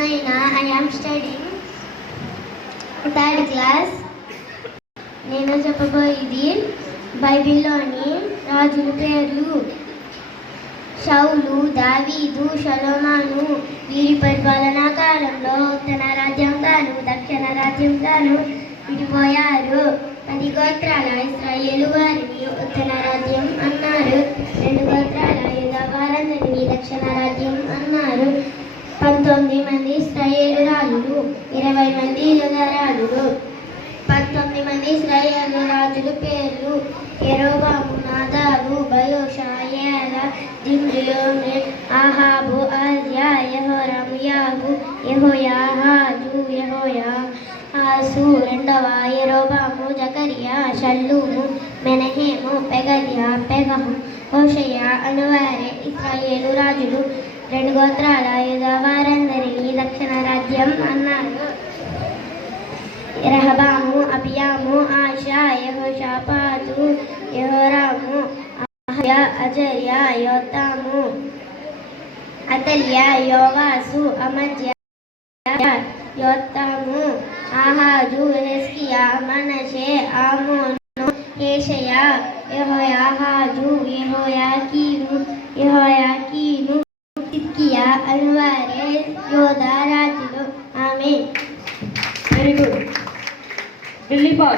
Naina. I am studying third class. నేను చెప్పబోయేది బైబిల్లోని రాజుల పేర్లు. షౌలు, దావీదు, సొలొమోను వీరి పరిపాలనా కాలంలో ఉత్తర రాజ్యం గాను దక్షిణ రాజ్యం గాను విడిపోయారు. 10 గోత్రాల ఇశ్రాయేలు వారిని ఉత్తర రాజ్యం అన్నారు. 2 గోత్రాల యూదా వారందరినీ దక్షిణ రాజ్యం అన్నారు. 19 మంది ఇశ్రాయేలు రాజులు, 20 మంది యూదా రాజులు. 19 మంది ఇశ్రాయేలు రాజుల పేర్లు: యెరోబాము, నాదాబు, బయోషా, ఏలా, జిమ్రీ, ఆహాబు, అజ్యా, యెహోరాము, యాహు, యెహోయాహాజు, యెహోయాహాసు. రెండవ యెరోబాము, జకరియా, షల్లూము, మెనహేము, పెగద్యా, పెగహు, హోషేయ అనువారే ఇశ్రాయేలు రాజులు. 2 గోత్రాల యూదా వారందరినీ దక్షిణ రాజ్యం అన్నారు. రెహబాము, అబియాము, ఆషా, యెహోషాపాతు, యెహోరాము, అహజ్యా, అజర్యా, యోతాము, అతల్యా, యోవాసు, అమజ్యా, యోతాము, ఆహాజు, హెజ్కియా, మనషే, ఆమోను, హేషయా, యెహోయాహాజు, యెహోయాకీను, సిద్కియా అనువారే యోధా రాజులు. ఆమేన్. Very good. Billy Paul.